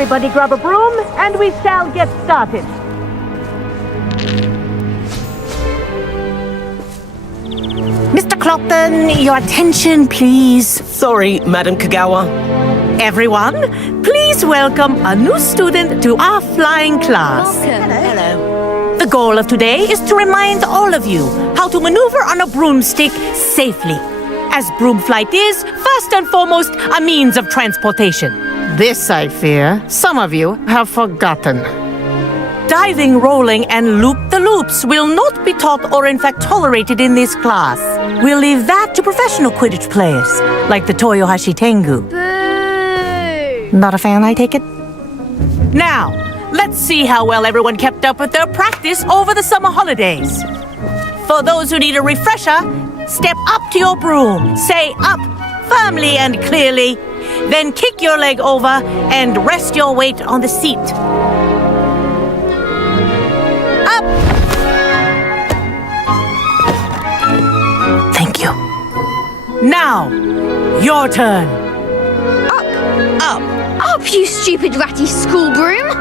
Everybody grab a broom, and we shall get started. Mr. Clopton, your attention, please. Sorry, Madam Kagawa. Everyone, please welcome a new student to our flying class. Hello. The goal of today is to remind all of you how to maneuver on a broomstick safely, as broom flight is, first and foremost, a means of transportation. This, I fear, some of you have forgotten. Diving, rolling, and loop-the-loops will not be taught or in fact tolerated in this class. We'll leave that to professional Quidditch players, like the Toyohashi Tengu. Boo! Not a fan, I take it? Now, let's see how well everyone kept up with their practice over the summer holidays. For those who need a refresher, step up to your broom, say up firmly and clearly, then kick your leg over and rest your weight on the seat. Up! Thank you. Now, your turn. Up. Up, you stupid ratty school broom!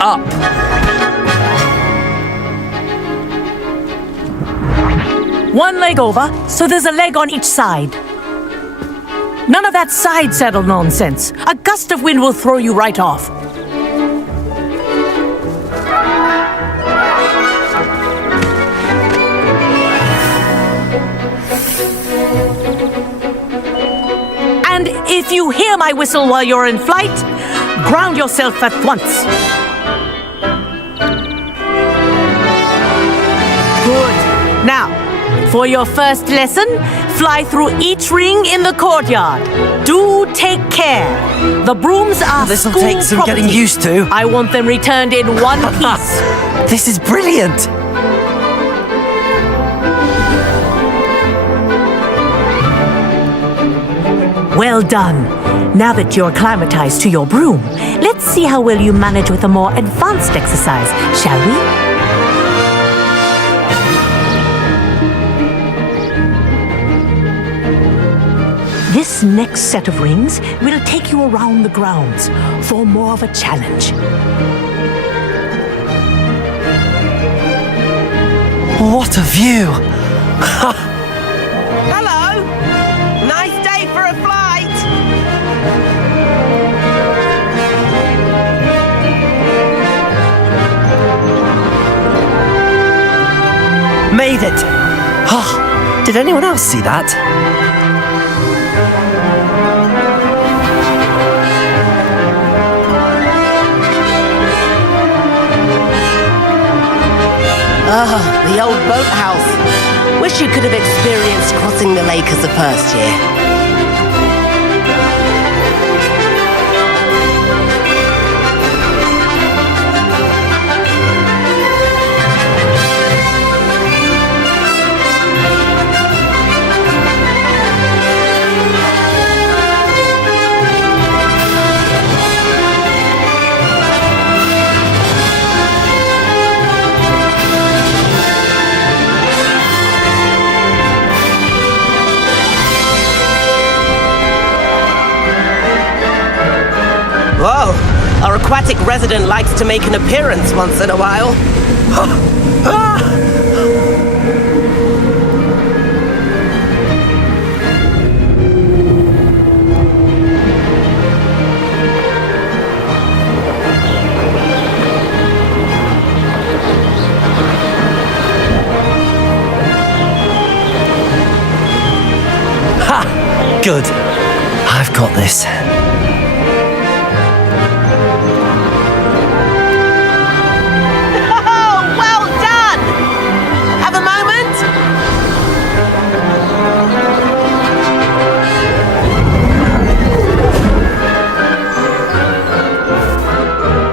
Up. One leg over, so there's a leg on each side. None of that side saddle nonsense. A gust of wind will throw you right off. And if you hear my whistle while you're in flight, ground yourself at once. Good. Now, for your first lesson, fly through each ring in the courtyard. Do take care. The brooms are This'll school take some property. getting used to. I want them returned in one piece. This is brilliant. Well done. Now that you're acclimatized to your broom, let's see how well you manage with a more advanced exercise, shall we? This next set of rings will take you around the grounds for more of a challenge. What a view. Hello. Nice day for a flight. Made it. Oh, did anyone else see that? The old boathouse. Wish you could have experienced crossing the lake as a first year. Whoa! Our aquatic resident likes to make an appearance once in a while. Ha! Good. I've got this.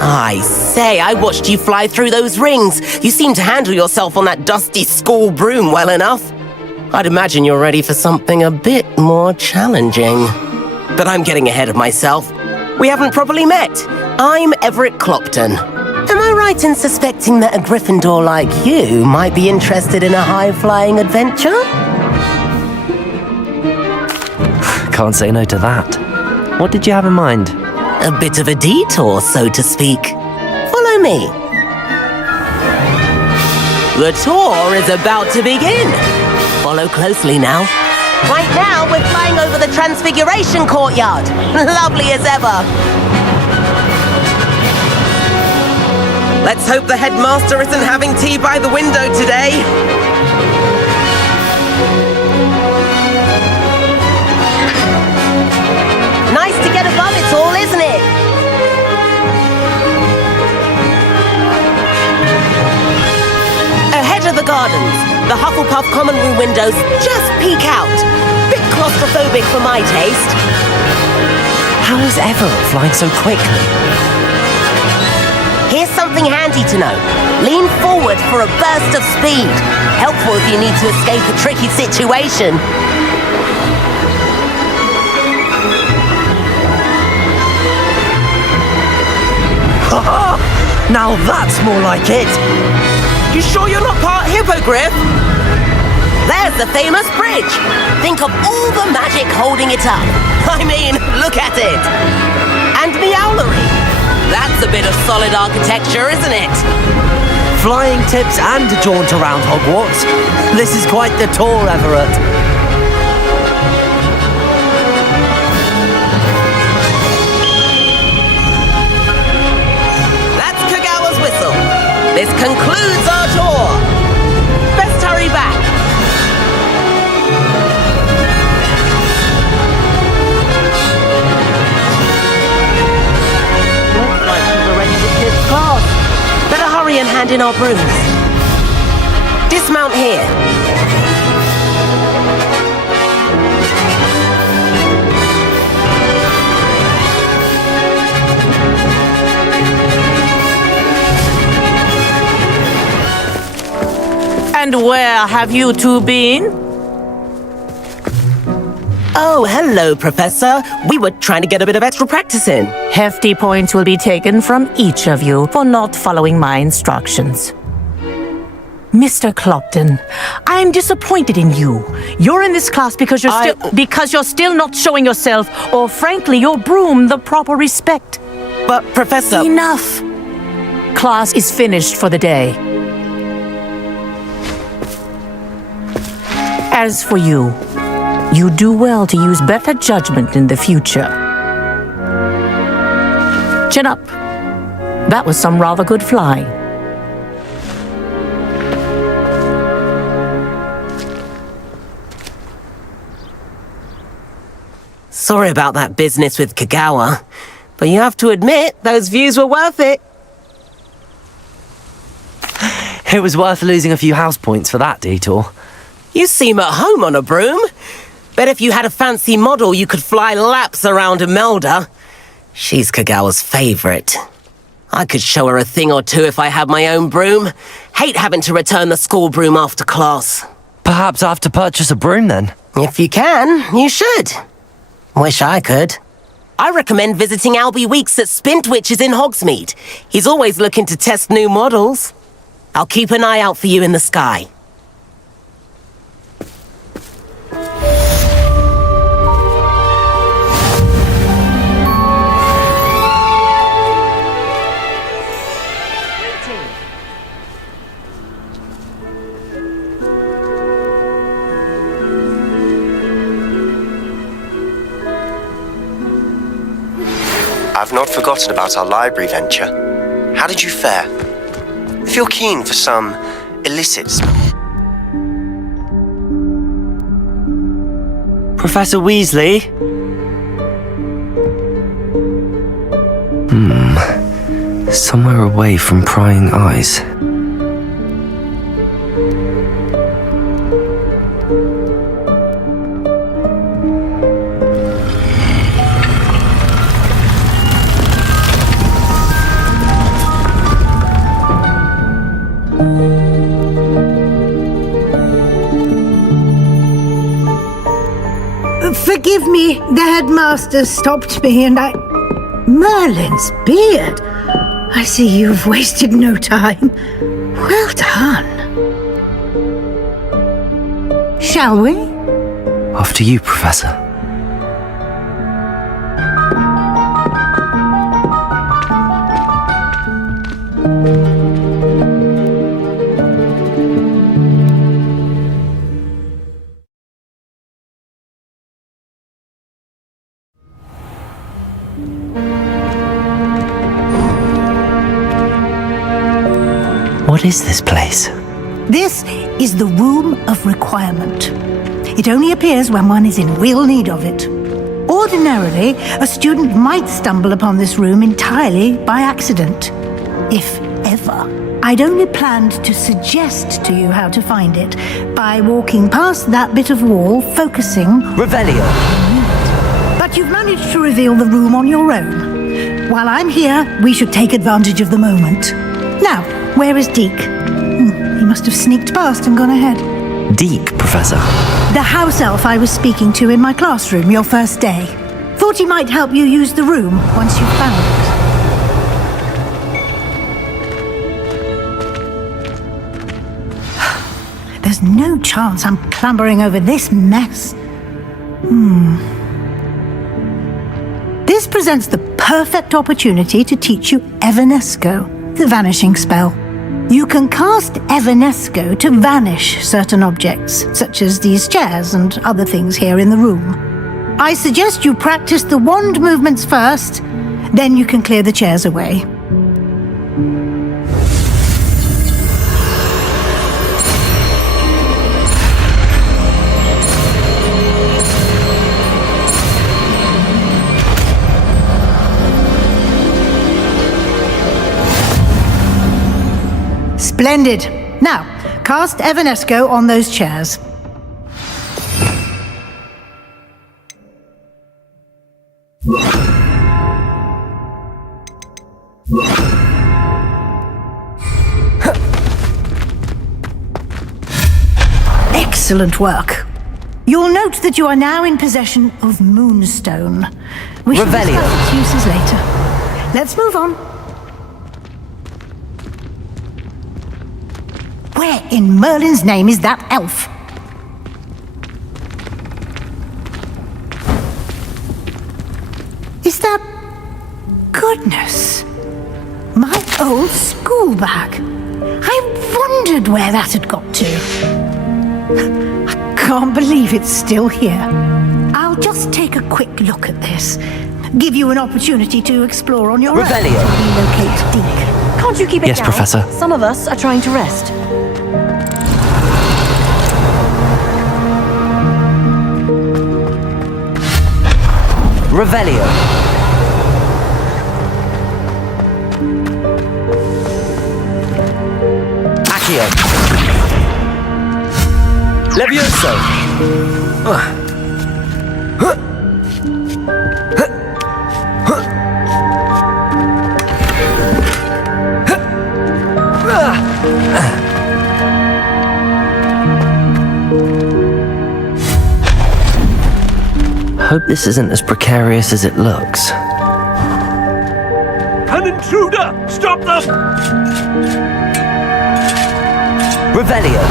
I say, I watched you fly through those rings. You seem to handle yourself on that dusty school broom well enough. I'd imagine you're ready for something a bit more challenging. But I'm getting ahead of myself. We haven't properly met. I'm Everett Clopton. Am I right in suspecting that a Gryffindor like you might be interested in a high-flying adventure? Can't say no to that. What did you have in mind? A bit of a detour, so to speak. Follow me. The tour is about to begin. Follow closely now. Right now, we're flying over the Transfiguration Courtyard. Lovely as ever. Let's hope the headmaster isn't having tea by the window today. Nice to get above it all, isn't it? Ahead of the gardens, the Hufflepuff common room windows just peek out. Bit claustrophobic for my taste. How is Everett flying so quickly? Here's something handy to know. Lean forward for a burst of speed. Helpful if you need to escape a tricky situation. Haha! Now that's more like it! You sure you're not part hippogriff? There's the famous bridge. Think of all the magic holding it up. I mean, look at it. And Meowlery. That's a bit of solid architecture, isn't it? Flying tips and a jaunt around Hogwarts. This is quite the tour, Everett. That's Kagawa's whistle. This concludes our tour. Best hurry back. Looks like we've already dismissed class. Better hurry and hand in our brooms. Dismount here. And where have you two been? Oh, hello, Professor. We were trying to get a bit of extra practice in. Hefty points will be taken from each of you for not following my instructions. Mr. Clopton, I'm disappointed in you. You're in this class because you're still not showing yourself, or frankly, your broom the proper respect. But, Professor... Enough! Class is finished for the day. As for you, you do well to use better judgment in the future. Chin up. That was some rather good flying. Sorry about that business with Kagawa, but you have to admit, those views were worth it. It was worth losing a few house points for that detour. You seem at home on a broom. Bet if you had a fancy model, you could fly laps around Imelda. She's Kagawa's favorite. I could show her a thing or two if I had my own broom. Hate having to return the school broom after class. Perhaps I have to purchase a broom then. If you can, you should. Wish I could. I recommend visiting Albie Weeks at Spintwitches in Hogsmeade. He's always looking to test new models. I'll keep an eye out for you in the sky. I've not forgotten about our library venture. How did you fare? If you're keen for some illicit... Professor Weasley? Somewhere away from prying eyes. Forgive me, the headmaster stopped me and I... Merlin's beard! I see you've wasted no time. Well done. Shall we? After you, Professor. What is this place? This is the Room of Requirement. It only appears when one is in real need of it. Ordinarily, a student might stumble upon this room entirely by accident, if ever. I'd only planned to suggest to you how to find it by walking past that bit of wall, focusing... Revelio. But you've managed to reveal the room on your own. While I'm here, we should take advantage of the moment. Now, where is Deke? He must have sneaked past and gone ahead. Deke, Professor. The house elf I was speaking to in my classroom your first day. Thought he might help you use the room once you found it. There's no chance I'm clambering over this mess. This presents the perfect opportunity to teach you Evanesco, the vanishing spell. You can cast Evanesco to vanish certain objects, such as these chairs and other things here in the room. I suggest you practice the wand movements first, then you can clear the chairs away. Splendid. Now, cast Evanesco on those chairs. Excellent work. You'll note that you are now in possession of Moonstone. We shall discuss its uses later. Let's move on. Where in Merlin's name is that elf? Is that... Goodness. My old school bag. I wondered where that had got to. I can't believe it's still here. I'll just take a quick look at this. Give you an opportunity to explore on your own. Revelio. Relocate Deke. Can't you keep it Yes, down? Professor. Some of us are trying to rest. Revelio. Accio. Levioso. Hope this isn't as precarious as it looks. An intruder! Stop them! Revelio.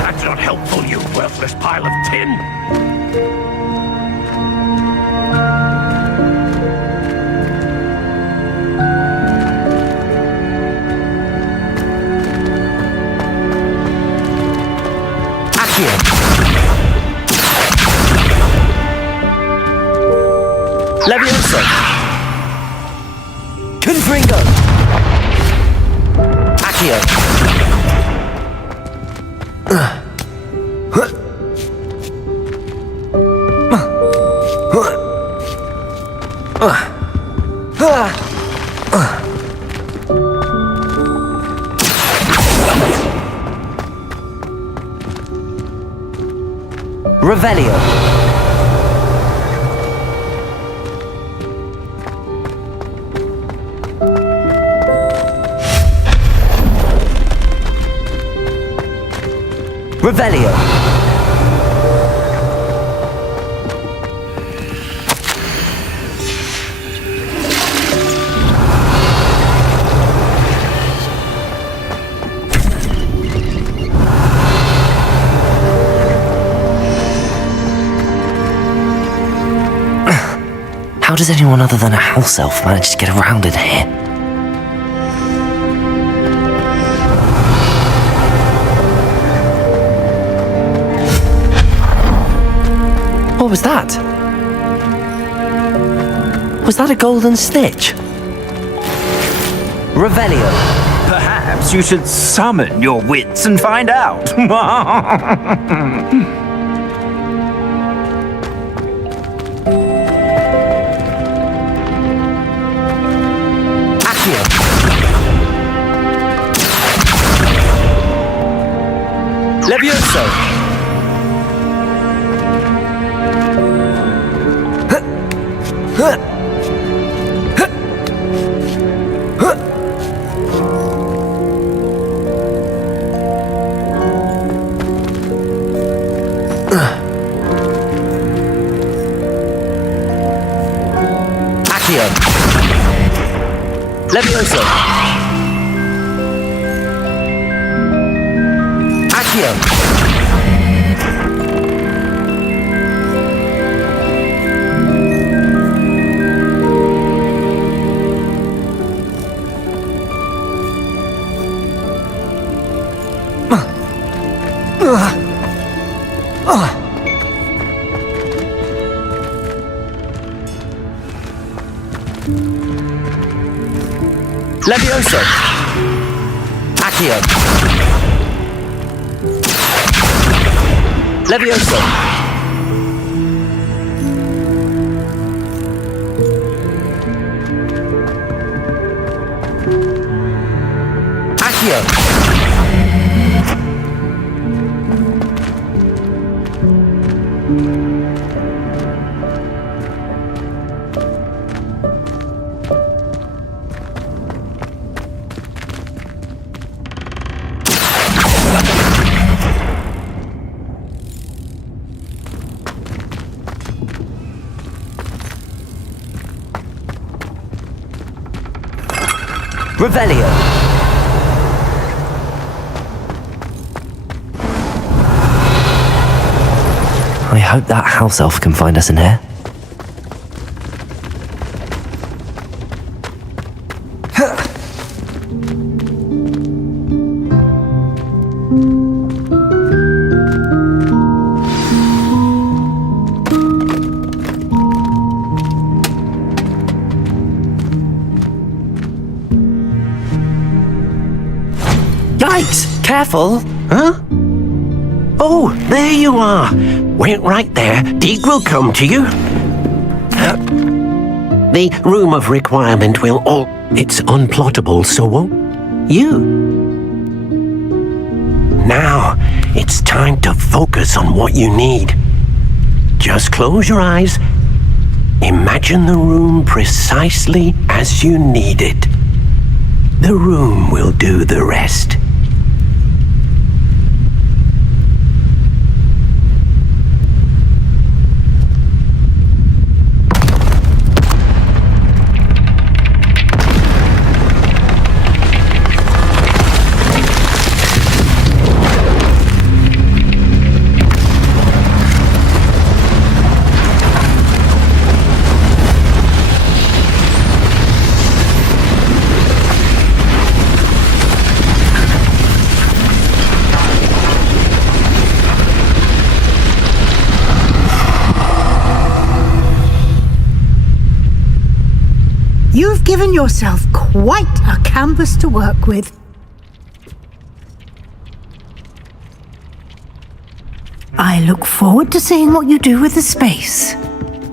That's not helpful, you worthless pile of tin! Accio. Levioso. Confringo. Accio. Revelio. Revelio. How does anyone other than a house elf manage to get around in here? What was that? Was that a golden snitch? Revelio. Perhaps Perhaps you should summon your wits and find out. Accio. Levioso. Accio. Levioso. Accio. Levioso. Accio. Levioso. Accio. Revelio. I hope that house elf can find us in here. Yikes! Careful! Huh? Oh, there you are! Wait right there. Deek will come to you. The room of requirement will all... It's unplottable, so won't you? Now, it's time to focus on what you need. Just close your eyes. Imagine the room precisely as you need it. The room will do the rest. You've given yourself quite a canvas to work with. I look forward to seeing what you do with the space.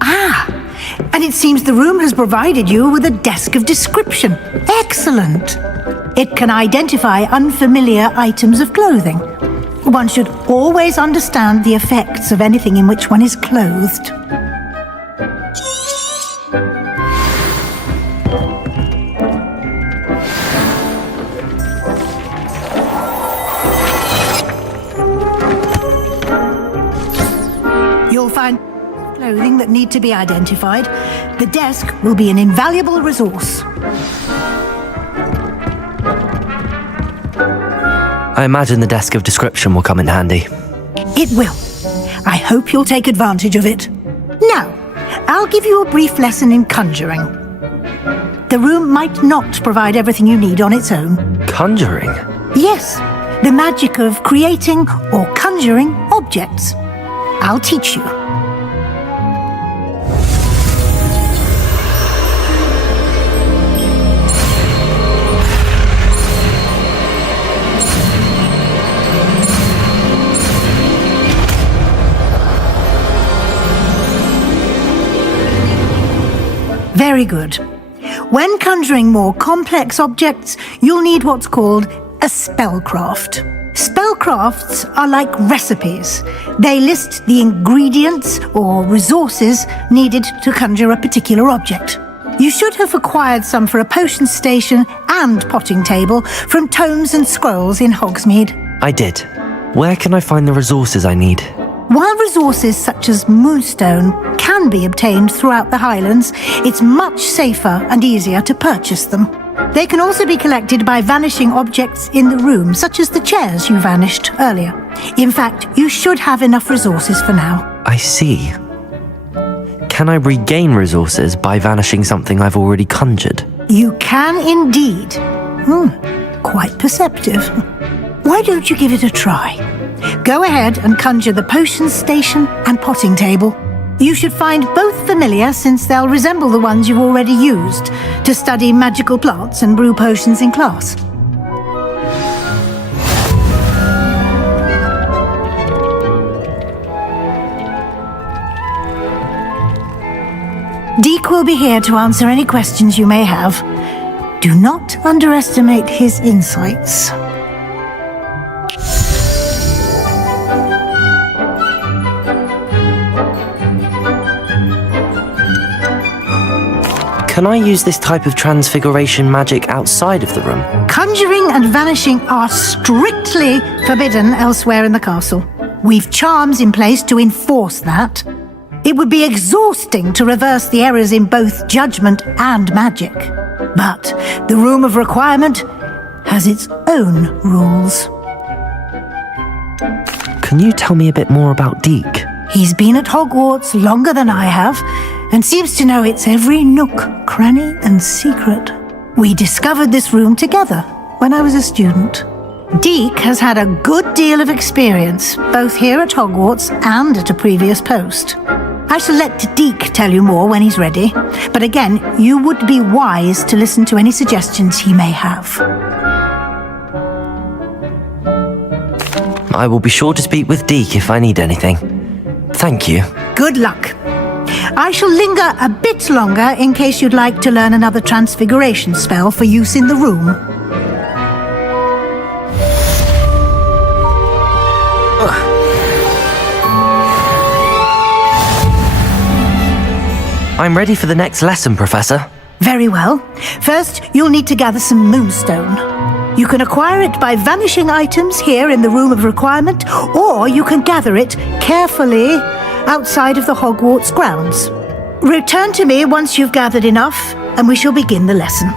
Ah, and it seems the room has provided you with a desk of description. Excellent. It can identify unfamiliar items of clothing. One should always understand the effects of anything in which one is clothed. You'll find clothing that need to be identified. The desk will be an invaluable resource. I imagine the desk of description will come in handy. It will. I hope you'll take advantage of it. Now, I'll give you a brief lesson in conjuring. The room might not provide everything you need on its own. Conjuring? Yes, the magic of creating or conjuring objects. I'll teach you. Very good. When conjuring more complex objects, you'll need what's called a spellcraft. Spellcrafts are like recipes. They list the ingredients or resources needed to conjure a particular object. You should have acquired some for a potion station and potting table from tomes and scrolls in Hogsmeade. I did. Where can I find the resources I need? While resources such as moonstone can be obtained throughout the Highlands, it's much safer and easier to purchase them. They can also be collected by vanishing objects in the room, such as the chairs you vanished earlier. In fact, you should have enough resources for now. I see. Can I regain resources by vanishing something I've already conjured? You can indeed. Quite perceptive. Why don't you give it a try? Go ahead and conjure the potion station and potting table. You should find both familiar, since they'll resemble the ones you've already used to study magical plants and brew potions in class. Deek will be here to answer any questions you may have. Do not underestimate his insights. Can I use this type of transfiguration magic outside of the room? Conjuring and vanishing are strictly forbidden elsewhere in the castle. We've charms in place to enforce that. It would be exhausting to reverse the errors in both judgment and magic. But the Room of Requirement has its own rules. Can you tell me a bit more about Deek? He's been at Hogwarts longer than I have, and seems to know its every nook, cranny, and secret. We discovered this room together when I was a student. Deek has had a good deal of experience, both here at Hogwarts and at a previous post. I shall let Deek tell you more when he's ready, but again, you would be wise to listen to any suggestions he may have. I will be sure to speak with Deek if I need anything. Thank you. Good luck. I shall linger a bit longer in case you'd like to learn another transfiguration spell for use in the room. I'm ready for the next lesson, Professor. Very well. First, you'll need to gather some moonstone. You can acquire it by vanishing items here in the Room of Requirement, or you can gather it carefully outside of the Hogwarts grounds. Return to me once you've gathered enough, and we shall begin the lesson.